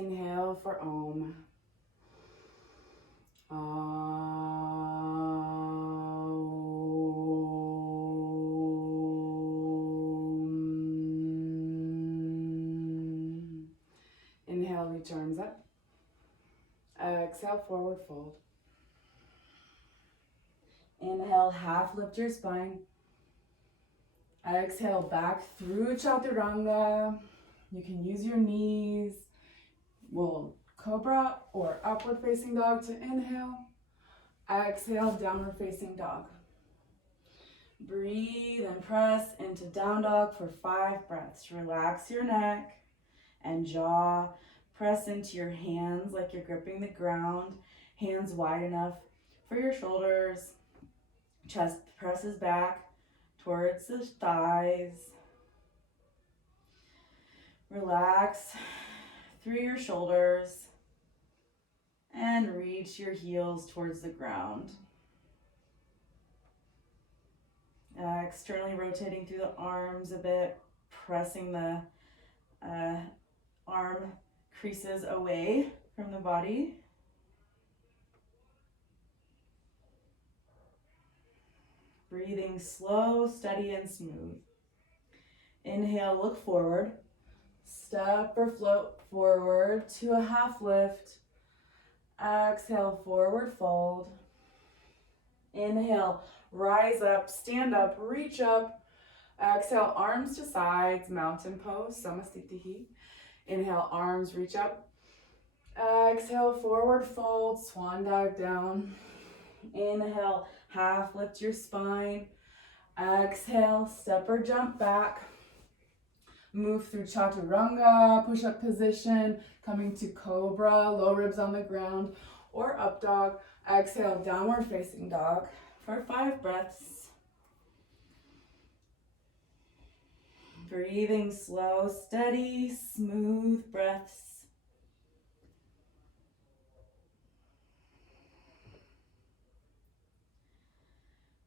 Inhale for Om. Inhale, reach arms up. Exhale, forward fold. Inhale, half lift your spine. Exhale, back through Chaturanga. You can use your knees. We'll cobra or upward facing dog to inhale. Exhale, downward facing dog. Breathe and press into down dog for 5 breaths. Relax your neck and jaw. Press into your hands like you're gripping the ground. Hands wide enough for your shoulders. Chest presses back towards the thighs. Relax through your shoulders and reach your heels towards the ground. Externally rotating through the arms a bit, pressing the arm creases away from the body. Breathing slow, steady, and smooth. Inhale, look forward. Step or float forward to a half lift. Exhale, forward fold. Inhale, rise up, stand up, reach up. Exhale, arms to sides, mountain pose, Samasthiti. Inhale, arms reach up. Exhale, forward fold, swan dive down. Inhale, half lift your spine. Exhale, step or jump back. Move through Chaturanga, push-up position, coming to Cobra, low ribs on the ground, or up dog. Exhale, downward facing dog for 5 breaths. Breathing slow, steady, smooth breaths.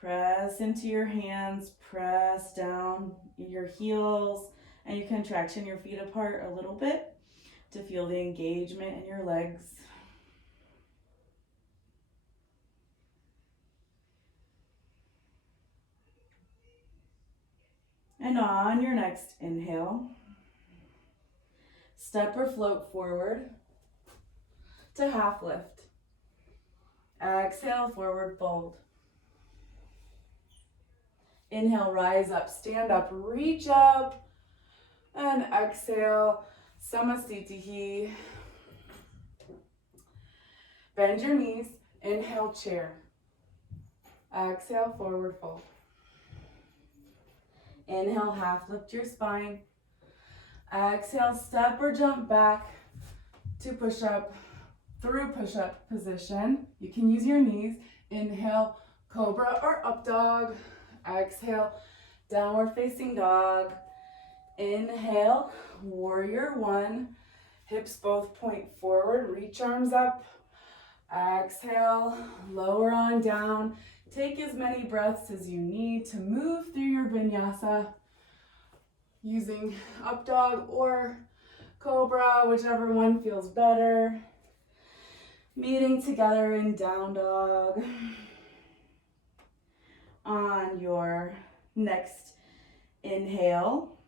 Press into your hands, press down your heels, and you contraction your feet apart a little bit to feel the engagement in your legs. And on your next inhale, step or float forward to half lift. Exhale, forward fold. Inhale, rise up, stand up, reach up. And exhale, Samasthiti. Bend your knees. Inhale, chair. Exhale, forward fold. Inhale, half lift your spine. Exhale, step or jump back to push up through push-up position. You can use your knees. Inhale, cobra or up dog. Exhale, downward facing dog. Inhale, warrior 1. Hips both point forward, reach arms up. Exhale, lower on down. Take as many breaths as you need to move through your vinyasa using up dog or cobra, whichever one feels better. Meeting together in down dog. On your next inhale,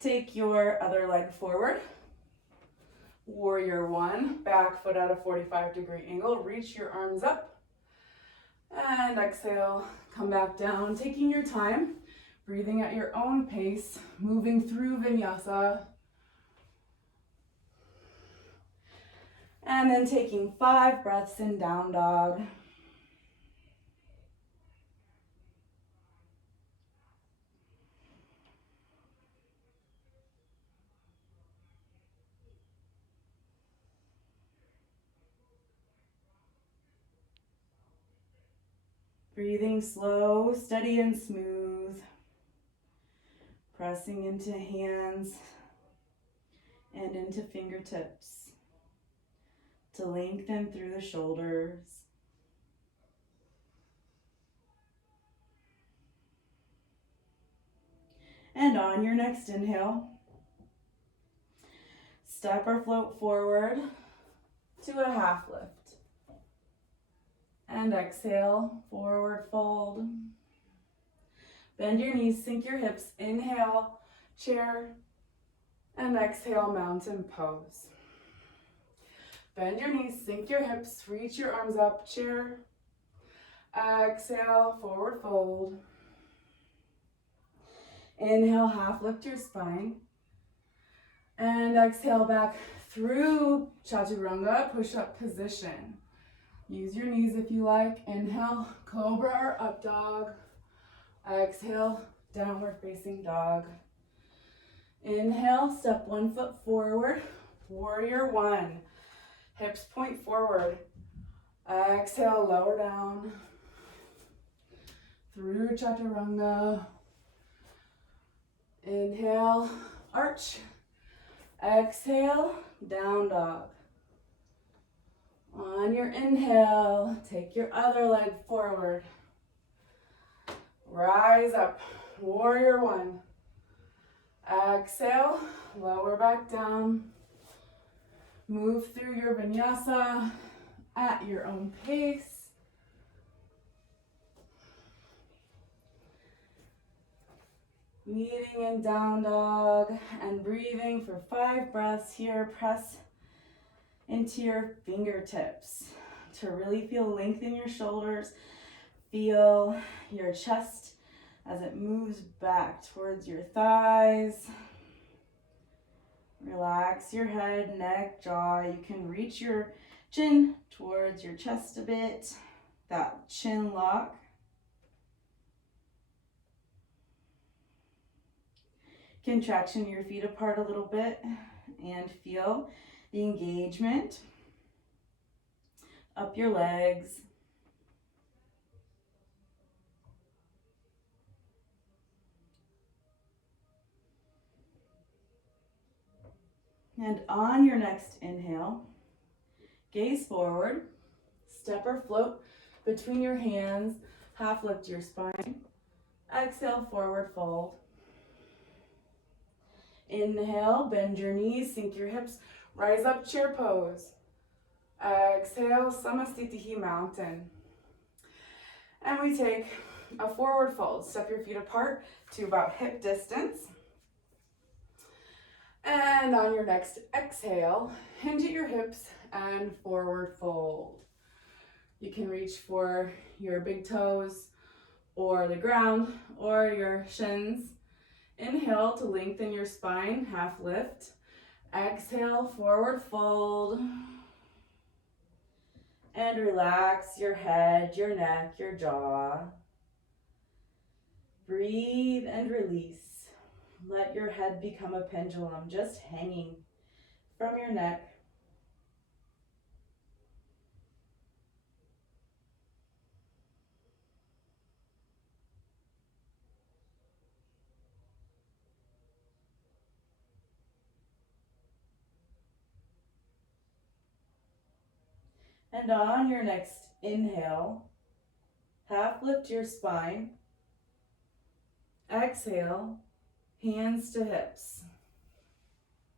take your other leg forward. Warrior 1, back foot at a 45-degree angle. Reach your arms up. And exhale, come back down, taking your time, breathing at your own pace, moving through vinyasa. And then taking 5 breaths in down dog. Breathing slow, steady, and smooth. Pressing into hands and into fingertips to lengthen through the shoulders. And on your next inhale, Step or float forward to a half lift. And exhale, forward fold. Bend your knees, sink your hips. Inhale, chair. And exhale, mountain pose. Bend your knees, sink your hips, reach your arms up, chair. Exhale, forward fold. Inhale, half lift your spine. And exhale back through chaturanga, push-up position. Use your knees if you like. Inhale, cobra or up dog. Exhale, downward facing dog. Inhale, step 1 foot forward, warrior 1. Hips point forward. Exhale, lower down. Through chaturanga. Inhale, arch. Exhale, down dog. On your inhale, take your other leg forward. Rise up, warrior 1. Exhale, lower back down. Move through your vinyasa at your own pace. Meeting in down dog and breathing for 5 breaths here. Press into your fingertips to really feel length in your shoulders. Feel your chest as it moves back towards your thighs. Relax your head, neck, jaw. You can reach your chin towards your chest a bit. That chin lock. Contraction your feet apart a little bit and feel the engagement up your legs. And on your next inhale, gaze forward, step or float between your hands, half lift your spine. Exhale, forward fold. Inhale, bend your knees, sink your hips, rise up, chair pose. Exhale, Samastitihi, mountain. And we take a forward fold. Step your feet apart to about hip distance. And on your next exhale, hinge at your hips and forward fold. You can reach for your big toes or the ground or your shins. Inhale to lengthen your spine, half lift. Exhale, forward fold. And relax your head, your neck, your jaw. Breathe and release. Let your head become a pendulum, just hanging from your neck. And on your next inhale, half lift your spine. Exhale, hands to hips.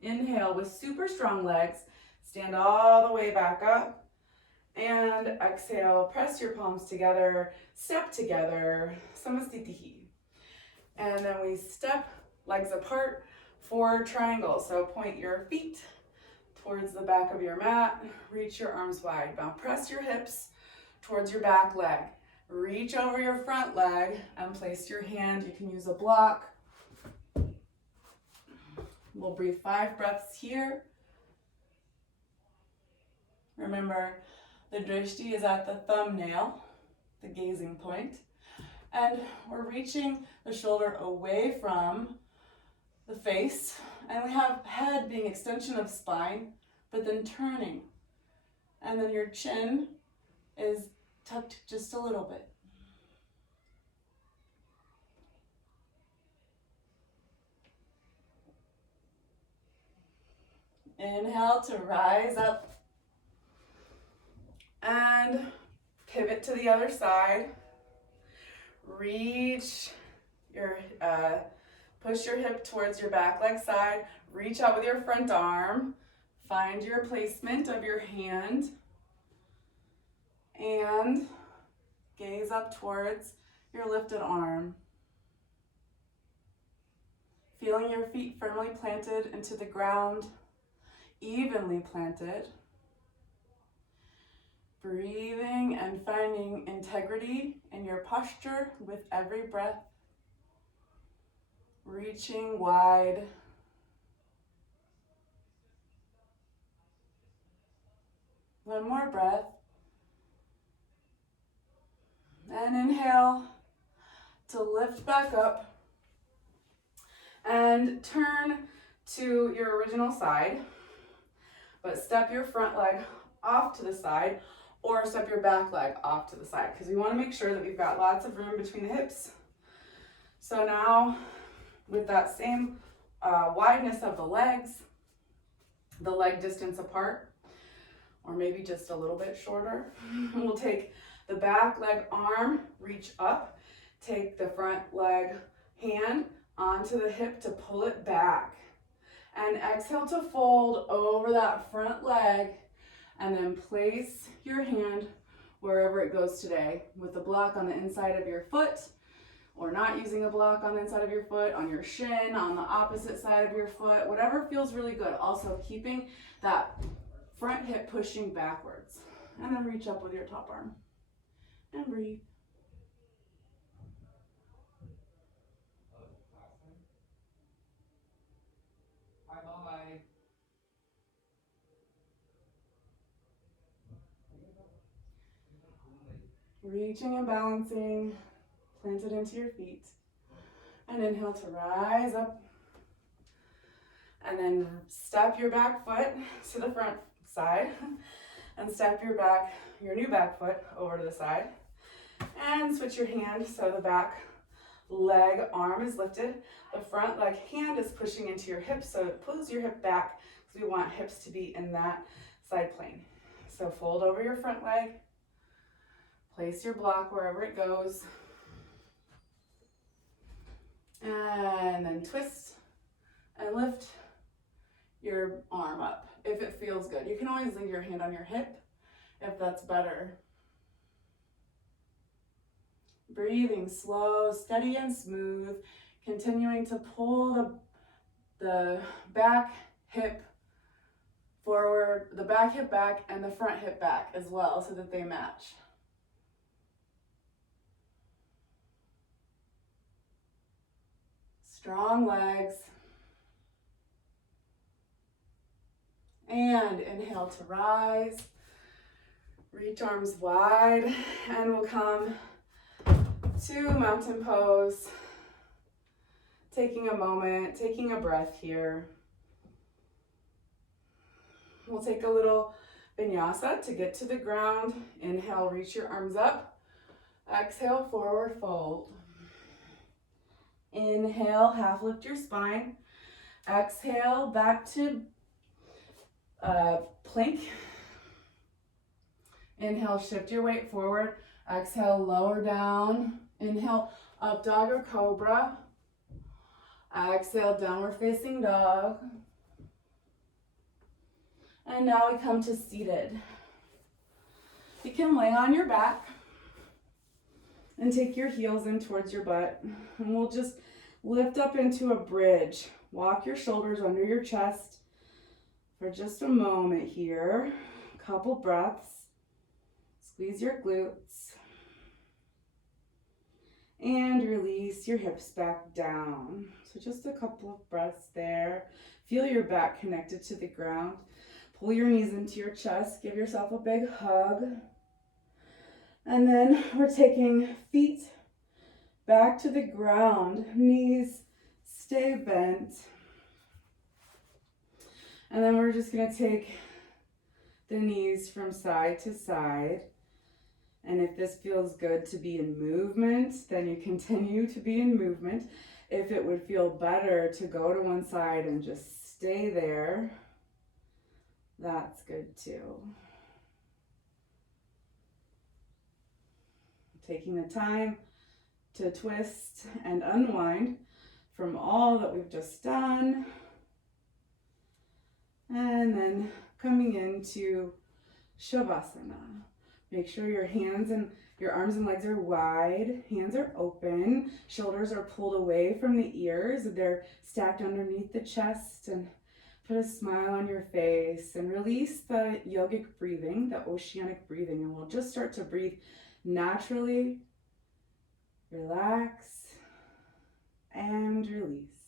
Inhale with super strong legs, stand all the way back up. And exhale, press your palms together, step together, Samastitihi. And then we step legs apart for triangle. So point your feet towards the back of your mat, reach your arms wide. Now press your hips towards your back leg. Reach over your front leg and place your hand. You can use a block. We'll breathe 5 breaths here. Remember, the drishti is at the thumbnail, the gazing point. And we're reaching the shoulder away from the face. And we have head being extension of spine, but then turning. And then your chin is tucked just a little bit. Inhale to rise up. And pivot to the other side. Reach your, push your hip towards your back leg side. Reach out with your front arm. Find your placement of your hand and gaze up towards your lifted arm. Feeling your feet firmly planted into the ground, evenly planted. Breathing and finding integrity in your posture with every breath. Reaching wide. One more breath. And inhale to lift back up. And turn to your original side. But step your front leg off to the side or step your back leg off to the side because we want to make sure that we've got lots of room between the hips. So now with that same wideness of the legs, the leg distance apart, or maybe just a little bit shorter, we'll take the back leg arm, reach up, take the front leg hand onto the hip to pull it back. And exhale to fold over that front leg and then place your hand wherever it goes today, with the block on the inside of your foot or not using a block on the inside of your foot, on your shin, on the opposite side of your foot, whatever feels really good. Also keeping that front hip pushing backwards. And then reach up with your top arm and breathe. Bye-bye. Reaching and balancing, planted into your feet. And inhale to rise up. And then step your back foot to the front side. And step your new back foot over to the side. And switch your hand so the back leg arm is lifted. The front leg hand is pushing into your hip, so it pulls your hip back because we want hips to be in that side plane. So fold over your front leg. Place your block wherever it goes. And then twist and lift your arm up if it feels good. You can always leave your hand on your hip if that's better. Breathing slow, steady and smooth, continuing to pull the back hip forward, the back hip back and the front hip back as well so that they match. Strong legs. And inhale to rise. Reach arms wide and we'll come to mountain pose. Taking a moment, taking a breath here. We'll take a little vinyasa to get to the ground. Inhale, reach your arms up. Exhale, forward fold. Inhale, half lift your spine. Exhale, back to plank. Inhale, shift your weight forward. Exhale, lower down. Inhale, up dog or cobra. Exhale, downward facing dog. And now we come to seated. You can lay on your back and take your heels in towards your butt. And we'll just lift up into a bridge. Walk your shoulders under your chest for just a moment here. Couple breaths. Squeeze your glutes. And release your hips back down. So just a couple of breaths there. Feel your back connected to the ground. Pull your knees into your chest. Give yourself a big hug. And then we're taking feet back to the ground. Knees stay bent. And then we're just going to take the knees from side to side. And if this feels good to be in movement, then you continue to be in movement. If it would feel better to go to one side and just stay there, that's good too. Taking the time to twist and unwind from all that we've just done. And then coming into Shavasana. Make sure your hands and your arms and legs are wide, hands are open, shoulders are pulled away from the ears, they're stacked underneath the chest, and put a smile on your face and release the yogic breathing, the oceanic breathing, and we'll just start to breathe naturally. Relax and release.